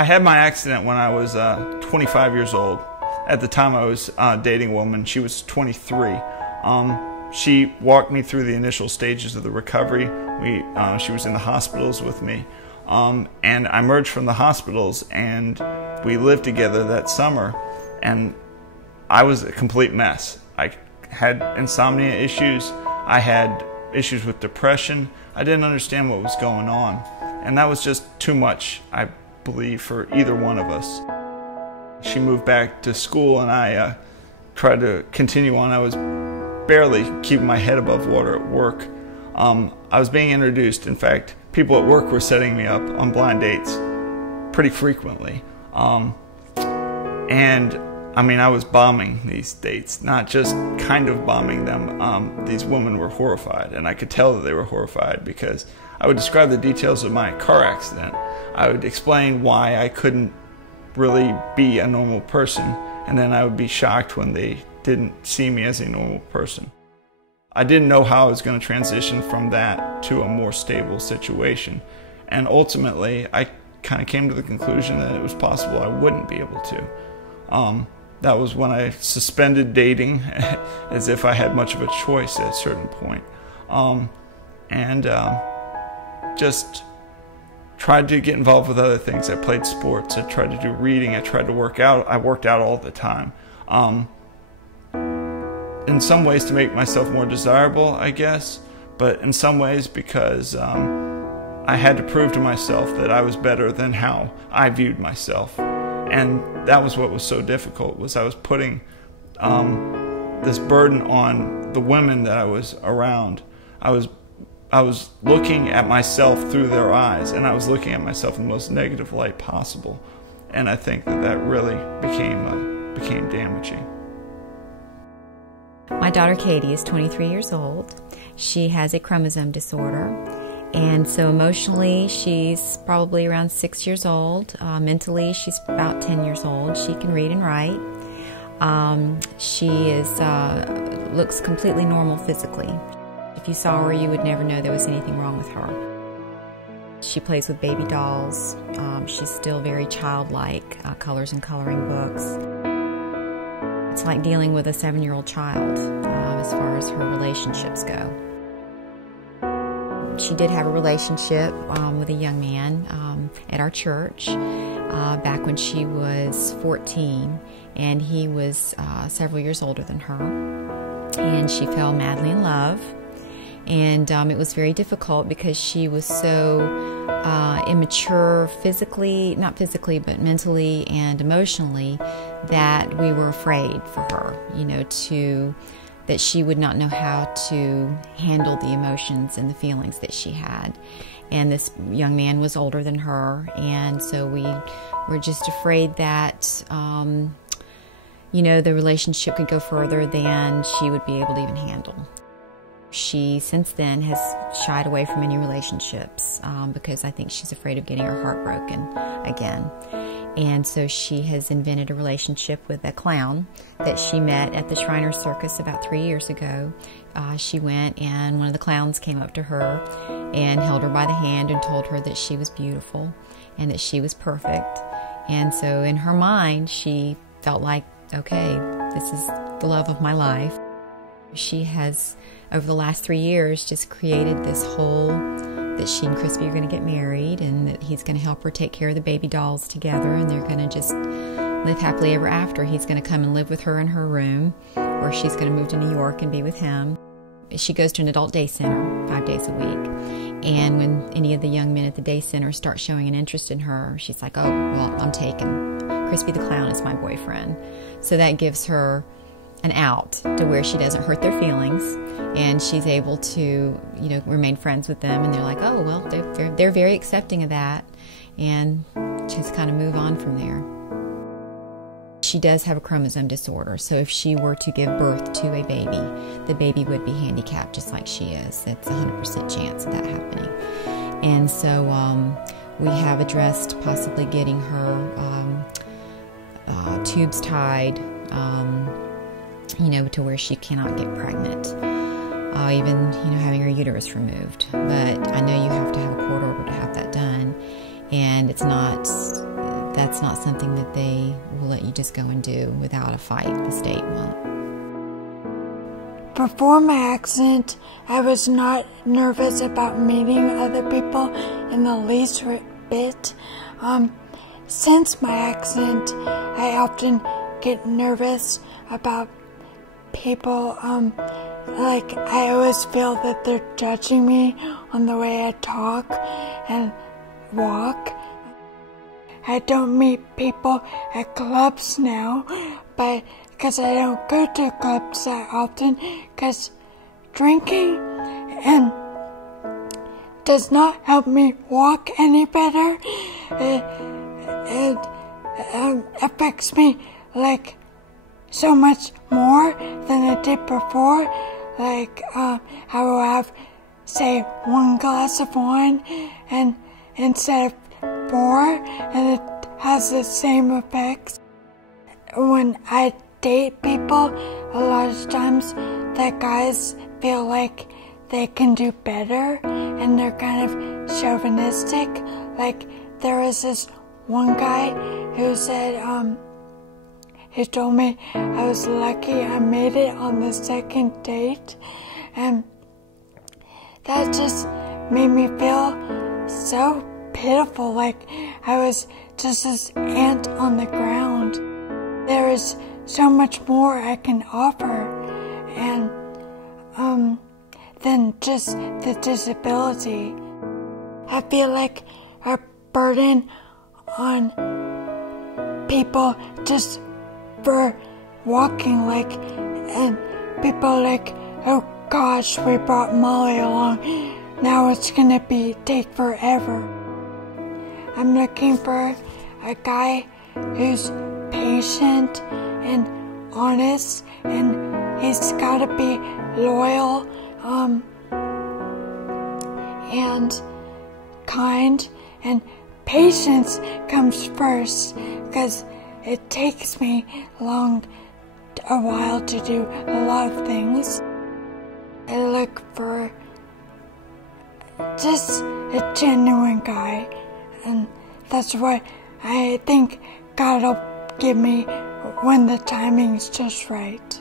I had my accident when I was 25 years old. At the time I was dating a woman. She was 23. She walked me through the initial stages of the recovery. She was in the hospitals with me. And I emerged from the hospitals and we lived together that summer. And I was a complete mess. I had insomnia issues. I had issues with depression. I didn't understand what was going on. And that was just too much, I believe, for either one of us. She moved back to school and I tried to continue on. I was barely keeping my head above water at work. I was being introduced. In fact, people at work were setting me up on blind dates pretty frequently. And I mean, I was bombing these dates, not just kind of bombing them. These women were horrified, and I could tell that they were horrified because I would describe the details of my car accident. I would explain why I couldn't really be a normal person, and then I would be shocked when they didn't see me as a normal person. I didn't know how I was going to transition from that to a more stable situation, and ultimately I kind of came to the conclusion that it was possible I wouldn't be able to. That was when I suspended dating as if I had much of a choice at a certain point. Just tried to get involved with other things. I played sports, I tried to do reading, I tried to work out. I worked out all the time. In some ways to make myself more desirable, I guess, but in some ways because I had to prove to myself that I was better than how I viewed myself. And that was what was so difficult, was I was putting this burden on the women that I was around. I was looking at myself through their eyes, and I was looking at myself in the most negative light possible. And I think that really became damaging. My daughter Katie is 23 years old. She has a chromosome disorder. And so emotionally, she's probably around 6 years old. Mentally, she's about 10 years old. She can read and write. She looks completely normal physically. If you saw her, you would never know there was anything wrong with her. She plays with baby dolls. She's still very childlike, colors and coloring books. It's like dealing with a 7-year-old child as far as her relationships go. She did have a relationship with a young man at our church back when she was 14, and he was several years older than her. And she fell madly in love, and it was very difficult because she was so immature physically, not physically, but mentally and emotionally, that we were afraid for her, that she would not know how to handle the emotions and the feelings that she had. And this young man was older than her, and so we were just afraid that, the relationship could go further than she would be able to even handle. She, since then, has shied away from any relationships because I think she's afraid of getting her heart broken again. And so she has invented a relationship with a clown that she met at the Shriner Circus about 3 years ago. She went, and one of the clowns came up to her and held her by the hand and told her that she was beautiful and that she was perfect. And so in her mind, she felt like, okay, this is the love of my life. She has, over the last 3 years, just created this whole that she and Crispy are going to get married, and that he's going to help her take care of the baby dolls together, and they're going to just live happily ever after. He's going to come and live with her in her room, or she's going to move to New York and be with him. She goes to an adult day center 5 days a week, and when any of the young men at the day center start showing an interest in her, she's like, oh, well, I'm taken. Crispy the clown is my boyfriend. So that gives her an out to where she doesn't hurt their feelings, and she's able to, remain friends with them, and they're like, oh, well, they're very accepting of that, and just kind of move on from there. She does have a chromosome disorder, so if she were to give birth to a baby, the baby would be handicapped just like she is. It's a 100% chance of that happening. And so we have addressed possibly getting her tubes tied, to where she cannot get pregnant, even, having her uterus removed. But I know you have to have a court order to have that done, and it's not that's not something that they will let you just go and do without a fight. The state won't. Before my accident, I was not nervous about meeting other people in the least bit. Since my accident, I often get nervous about people. Like, I always feel that they're judging me on the way I talk and walk. I don't meet people at clubs now, but because I don't go to clubs that often, because drinking and does not help me walk any better. It affects me like so much more than it did before. Like, I will have, say, 1 glass of wine and instead of 4, and it has the same effects. When I date people, a lot of times that guys feel like they can do better, and they're kind of chauvinistic. Like, there was this one guy who said, he told me I was lucky I made it on the second date, and that just made me feel so pitiful, like I was just this ant on the ground. There is so much more I can offer, and than just the disability. I feel like a burden on people just for walking, like, and people like, oh gosh, we brought Molly along, now it's gonna take forever. I'm looking for a guy who's patient and honest, and he's gotta be loyal, and kind, and patience comes first, because it takes me a while to do a lot of things. I look for just a genuine guy, and that's what I think God will give me when the timing's just right.